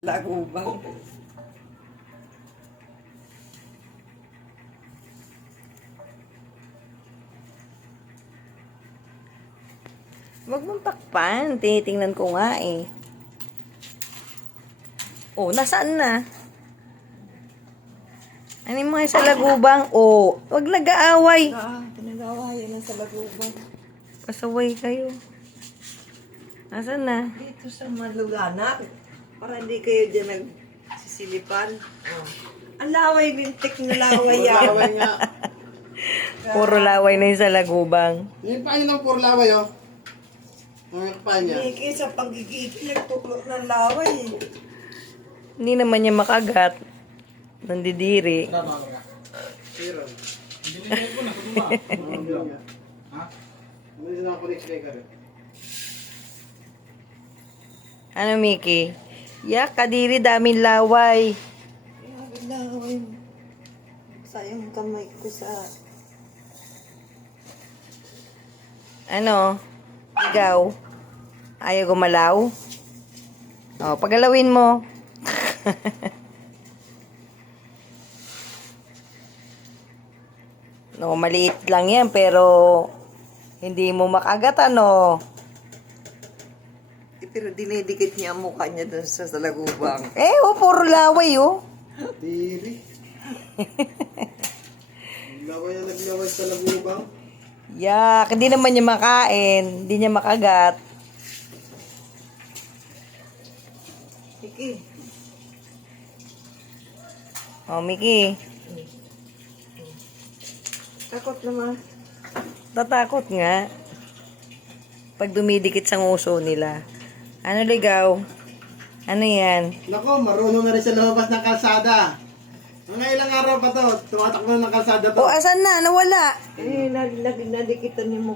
Lagubang. Wag mong takpan. Tinitingnan ko nga eh. Oh, nasaan na? Ano yung mga sa lagubang? Oh, wag nag-aaway. Pinag-aawayan lang sa lagubang. Pasaway kayo. Nasaan na? Dito sa Maluganak. Para hindi kayo dyan nagsisilipan. Oh. Ang laway, bintik na laway yan. Laway nga. Puro laway na yung sa lagubang. Yung pa ng puro laway, oh. Yung pa niya. Hindi kayo sa pagigigil, nagtuklok ng laway. Hindi naman niya makagat. Nandidiri. Pero. Ha? Hindi na ako rin Ano, Mickey? Yak, kadiri, daming laway. Ang laway. Sayang kamay ko sa... Ano? Ikaw? Ayaw gumalaw? O, pagalawin mo. No, maliit lang yan, pero hindi mo makagat, ano? Pero dinidikit niya ang mukha niya dun sa lagubang. Eh, oh, puro laway, oh. Diri. Laway na naglaway sa lagubang. Yak, hindi naman niya makain. Hindi niya makagat. Sige. Oh, Mickey. Takot naman. Tatakot nga. Pag dumidikit sa nguso nila. Ano, ligaw? Ano yan? Nako, marunong na rin sa lumabas ng kalsada. Mga ilang araw pa to, tumatakbo na ng kalsada to. O, asan na? Nawala. Eh, nadikitan niyo mo.